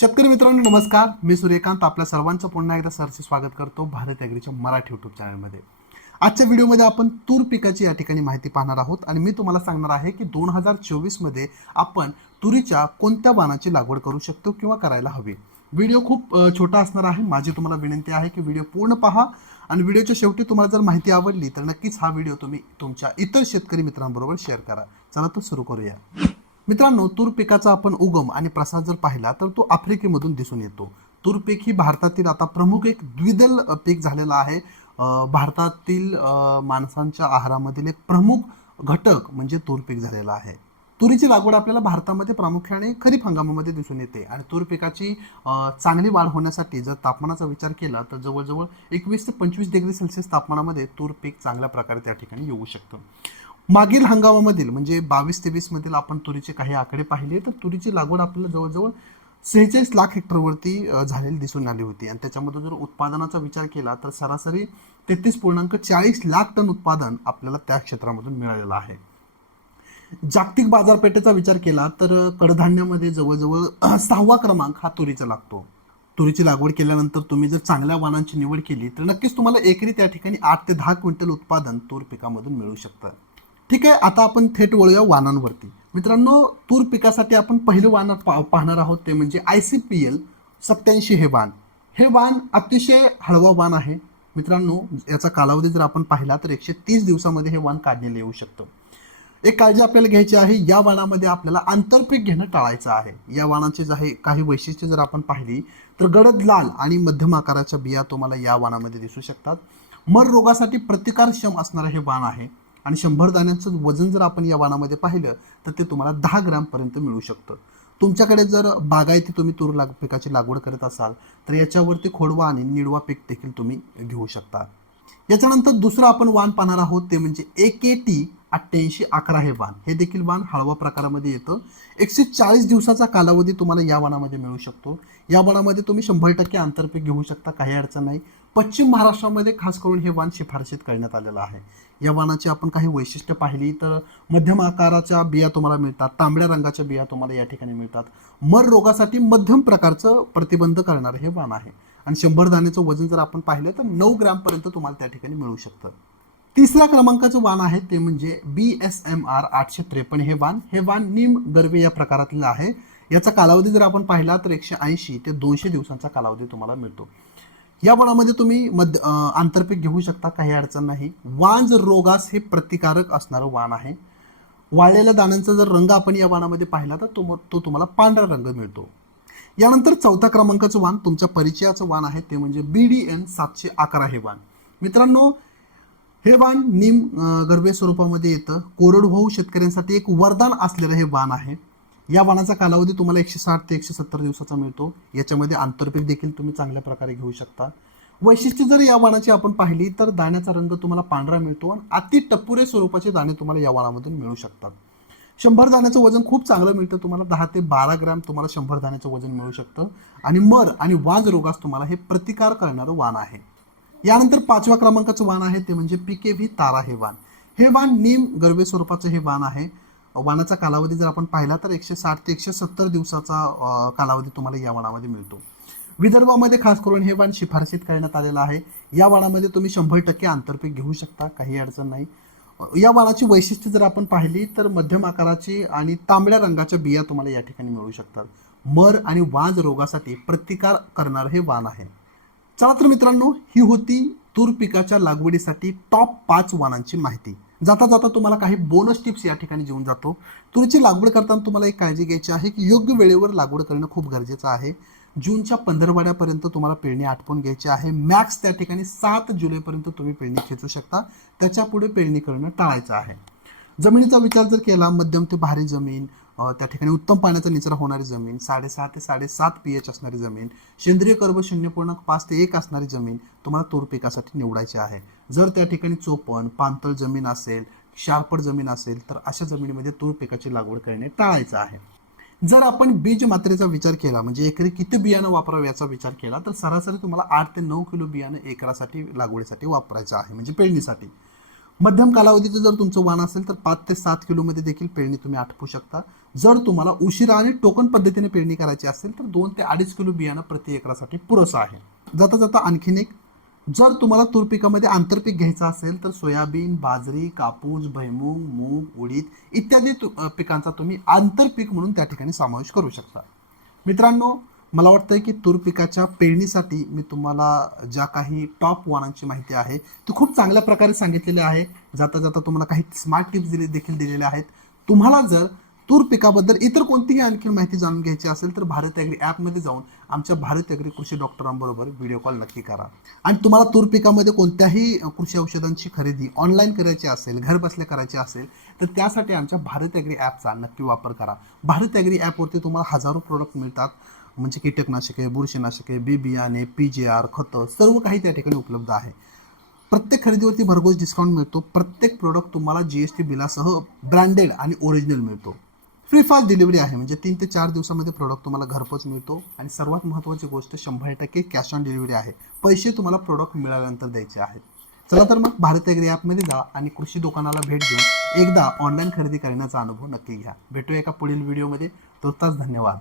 शेतकरी मित्रांनो नमस्कार, मी सूर्यकांत आपल्या सर्वांचं पुन्हा एकदा सरचे स्वागत करतो भारत ॲग्रीच्या मराठी यूट्यूब चॅनलमध्ये। आजच्या व्हिडिओमध्ये आपण तूर पिकाची या ठिकाणी माहिती पाहणार आहोत आणि मी तुम्हाला सांगणार आहे की 2024 मध्ये आपण तुरीच्या कोणत्या वाणाची लागवड करू शकतो किंवा करायला हवी। व्हिडिओ खूप छोटा असणार आहे। माझी तुम्हाला विनंती आहे की व्हिडिओ पूर्ण पहा आणि व्हिडिओच्या शेवटी तुम्हाला जर माहिती आवडली तर नक्कीच हा व्हिडिओ तुम्ही तुमच्या इतर शेतकरी मित्रांबरोबर शेअर करा। चला तर सुरू करूया। मित्रांनो, तूर पिकाचा आपण उगम आणि प्रसार जर पाहिला तर तो आफ्रिकेमधून दिसून येतो। तूर पीक ही भारतातील आता प्रमुख एक द्विदल पीक झालेला आहे। भारतातील माणसांच्या आहारामधील एक प्रमुख घटक म्हणजे तूर पीक झालेला आहे। तुरीची लागवड आपल्याला भारतामध्ये प्रामुख्याने खरीप हंगामामध्ये दिसून येते आणि तूर पिकाची चांगली वाढ होण्यासाठी जर तापमानाचा विचार केला तर जवळजवळ 21 ते 25 डिग्री सेल्सिअस तापमानामध्ये तूर पीक चांगल्या प्रकारे त्या ठिकाणी येऊ शकतं। मागील हंगामामधील म्हणजे 22-23 मधील आपण तुरीचे काही आकडे पाहिले तर तुरीची लागवड आपल्याला जवळजवळ 46 लाख हेक्टरवरती झालेली दिसून आली होती आणि त्याच्यामध्ये जर उत्पादनाचा विचार केला तर सरासरी 33.40 लाख टन उत्पादन आपल्याला त्या क्षेत्रामधून मिळालेलं आहे। जागतिक बाजारपेठेचा विचार केला तर कडधान्यामध्ये जवळजवळ 6वा क्रमांक हा तुरीचा लागतो। तुरीची लागवड केल्यानंतर तुम्ही जर चांगल्या वाणांची निवड केली तर नक्कीच तुम्हाला एकरी त्या ठिकाणी 8 ते 10 क्विंटल उत्पादन तूर पिकामधून मिळू शकतं। ठीक आहे, आता आपण थेट वळूया वाणांवरती। मित्रांनो, तूर पिकासाठी आपण पहिलं वाण पाहणार आहोत ते म्हणजे ICPL 87 हे वाण। हे वाण अतिशय हळवा वाण आहे। मित्रांनो, याचा कालावधी जर आपण पाहिला तर 130 दिवसामध्ये हे वाण काढण्याला येऊ शकतं। एक काळजी आपल्याला घ्यायची आहे, या वाणामध्ये आपल्याला आंतरपीक घेणं टाळायचं आहे। या वाणाचे जे काही वैशिष्ट्ये जर आपण पाहिली तर गडद लाल आणि मध्यम आकाराच्या बिया तुम्हाला या वाणामध्ये दिसू शकतात। मर रोगासाठी प्रतिकारक्षम असणारं हे वाण आहे आणि 100 दाण्यांचं वजन जर आपण या वाणामध्ये पाहिलं तर ते तुम्हाला 10 ग्रॅम पर्यंत मिळू शकतं। तुमच्याकडे जर बागायती तुम्ही तूर पिकाची लागवड करत असाल तर याच्यावरती खोडवा आणि निडवा पीक देखील तुम्ही घेऊ शकता। याच्यानंतर दुसरं आपण वाण पाहणार आहोत ते म्हणजे AKT 8811 हे वाण। हे देखील वाण हळवा प्रकारामध्ये येतं। 140 दिवसाचा कालावधी तुम्हाला या वाणामध्ये मिळू शकतो। या वाणामध्ये तुम्ही 100% आंतरपीक घेऊ शकता, काही अडचण नाही। पश्चिम महाराष्ट्रामध्ये खास करून हे वाण शिफारशीत करण्यात आलेलं आहे। या वाणाची आपण काही वैशिष्ट्य पाहिली तर मध्यम आकाराच्या बिया तुम्हाला मिळतात, तांबड्या रंगाच्या बिया तुम्हाला या ठिकाणी मिळतात। मर रोगासाठी मध्यम प्रकारचं प्रतिबंध करणारं हे वाण आहे आणि 100 दाण्याचं वजन जर आपण पाहिलं तर 9 ग्रॅम पर्यंत तुम्हाला त्या ठिकाणी मिळू शकतं। तिसऱ्या क्रमांकाचं वाण आहे ते म्हणजे BSMR 853 हे वाण। हे वाण नीम गर्वे या प्रकारातलं आहे। याचा कालावधी जर आपण पाहिला तर 180 ते 200 दिवसांचा कालावधी तुम्हाला मिळतो। या वाणामध्ये तुम्ही आंतरपीक घेऊ शकता, काही अडचण नाही। वांज रोगास हे प्रतिकारक असणारं वाण आहे। वाळलेल्या दाण्यांचा जर रंग आपण या वाणामध्ये पाहिला तर तो तुम्हाला पांढरा रंग मिळतो। यानंतर चौथ्या क्रमांकाचं वाण तुमच्या परिचयाचं वाण आहे ते म्हणजे BDN 711 हे वाण। मित्रांनो, हे वाण नीम गर्भे स्वरूपामध्ये येतं। कोरडवाहू शेतकऱ्यांसाठी एक वरदान असलेलं हे वाण आहे। या वाणाचा कालावधी तुम्हाला 160 ते 170 दिवसाचा मिळतो। याच्यामध्ये आंतरपीक देखील तुम्ही चांगल्या प्रकारे घेऊ शकता। वैशिष्ट्य जर या वाणाची आपण पाहिली तर दाण्याचा रंग तुम्हाला पांढरा मिळतो आणि अति टपुरे स्वरूपाचे दाणे तुम्हाला या वाणामधून मिळू शकतात। 100 दाण्याचं वजन खूप चांगलं मिळतं तुम्हाला, 10 ते 12 ग्रॅम तुम्हाला 100 दाण्याचं वजन मिळू शकतं आणि मर आणि वाज रोगास तुम्हाला हे प्रतिकार करणारं वाण आहे। यानंतर 5व्या क्रमांकाचं वाण आहे ते म्हणजे PKV तारा हे वाण। हे वाण नीम गर्भे स्वरूपाचं हे वाण आहे। वाणाचा कालावधी जर आपण पाहिला तर 160 ते 170 दिवसाचा कालावधी तुम्हाला या वाणामध्ये मिळतो। विदर्भामध्ये खास करून हे वाण शिफारशीत करण्यात आलेलं आहे। या वाणामध्ये तुम्ही 100% आंतरपीक घेऊ शकता, काही अडचण नाही। या वाणाची वैशिष्ट्य जर आपण पाहिली तर मध्यम आकाराची आणि तांबड्या रंगाच्या बिया तुम्हाला या ठिकाणी मिळू शकतात। मर आणि वांज रोगासाठी प्रतिकार करणारं हे वाण आहे। चला तर मित्रांनो, ही होती तूर पिकाच्या लागवडीसाठी टॉप 5 वाणांची माहिती। जाता जाता तुम्हाला काही बोनस टिप्स या ठिकाणी देऊन जातो। तुरीची लागवड करताना तुम्हाला एक काळजी घ्यायची आहे की योग्य वेळेवर लागवड करणं खूप गरजेचं आहे। जूनच्या 15वाड्यापर्यंत तुम्हाला पेरणी आटपून घ्यायची आहे। मॅक्स त्या ठिकाणी 7 जुलैपर्यंत तुम्ही पेरणी खेचू शकता, त्याच्या पुढे पेरणी करणं टाळायचं आहे। जमिनीचा विचार जर केला, मध्यम ते भारी जमीन, त्या ठिकाणी उत्तम पाण्याचा निचरा होणारी जमीन, 6.5 ते 7.5 pH असणारी जमीन, सेंद्रिय कर्ब 0.5 ते 1 असणारी जमीन तुम्हाला तूर पिकासाठी निवडायची आहे। जर त्या ठिकाणी चोपण पाणथळ जमीन असेल, शारपड जमीन असेल तर अशा जमिनीमध्ये तूर पिकाची लागवड करणे टाळायचं आहे। जर आपण बीज मात्रेचा विचार केला म्हणजे एकरी किती बियाणं वापरावं याचा विचार केला तर सरासरी तुम्हाला 8 ते 9 किलो बियाणं एकरासाठी लागवडीसाठी वापरायचं आहे म्हणजे पेरणीसाठी। मध्यम कालावधीचं जर तुमचं वाण असेल तर 5 ते 7 किलोमध्ये देखील पेरणी तुम्ही आटपू शकता. जर तुम्हाला उशिरा आणि टोकन पद्धतीने पेरणी करायची असेल तर 2 ते 2.5 किलो बियाणं प्रति एकरासाठी पुरेसं आहे. जाता जाता आणखीन एक, जर तुम्हाला तूर पिकामध्ये आंतरपीक घ्यायचं असेल तर सोयाबीन, बाजरी, कापूस, भुईमूग, मूग, उडीद इत्यादी पिकांचा तुम्ही आंतरपीक म्हणून त्या ठिकाणी समावेश करू शकता. मित्रांनो, मला वाटतं की तूर पिकाच्या पेरणीसाठी मी तुम्हाला ज्या काही टॉप वाणांची माहिती आहे ती खूप चांगल्या प्रकारे सांगितलेली आहे. जाता जाता तुम्हाला काही स्मार्ट टिप्स देखील दिलेल्या आहेत. तुम्हाला जर तूर पिकाबद्दल इतर कोणतीही आणखी माहिती जाणून घ्यायची असेल तर भारत ॲग्री ॲपमध्ये जाऊन आमच्या भारत ॲग्री कृषी डॉक्टरांबरोबर व्हिडिओ कॉल नक्की करा. आणि तुम्हाला तूर पिकामध्ये कोणत्याही कृषी औषधांची खरेदी ऑनलाईन करायची असेल, घर बसल्या करायची असेल तर त्यासाठी आमच्या भारत ॲग्री ॲपचा नक्की वापर करा. भारत ॲग्री ॲपवरती तुम्हाला हजारो प्रोडक्ट मिळतात, म्हणजे कीटकनाशके, बुरशीनाशके, बी बियाणे, PGR, खतं सर्व काही त्या ठिकाणी उपलब्ध आहे. प्रत्येक खरेदीवरती भरघोस डिस्काउंट मिळतो. प्रत्येक प्रोडक्ट तुम्हाला GST बिलासह ब्रँडेड आणि ओरिजिनल मिळतो. फ्री फास्ट डिलिव्हरी आहे, म्हणजे 3 ते 4 दिवसामध्ये प्रोडक्ट तुम्हाला घरपोच मिळतो. आणि सर्वात महत्त्वाची गोष्ट 100% कॅश ऑन डिलिव्हरी आहे. पैसे तुम्हाला प्रोडक्ट मिळाल्यानंतर द्यायचे आहेत. चला तर मग भारत ॲग्री ॲपमध्ये जा आणि कृषी दुकानाला भेट देऊन एकदा ऑनलाईन खरेदी करण्याचा अनुभव नक्की घ्या. भेटूया एका पुढील व्हिडिओमध्ये. तुर्तास धन्यवाद.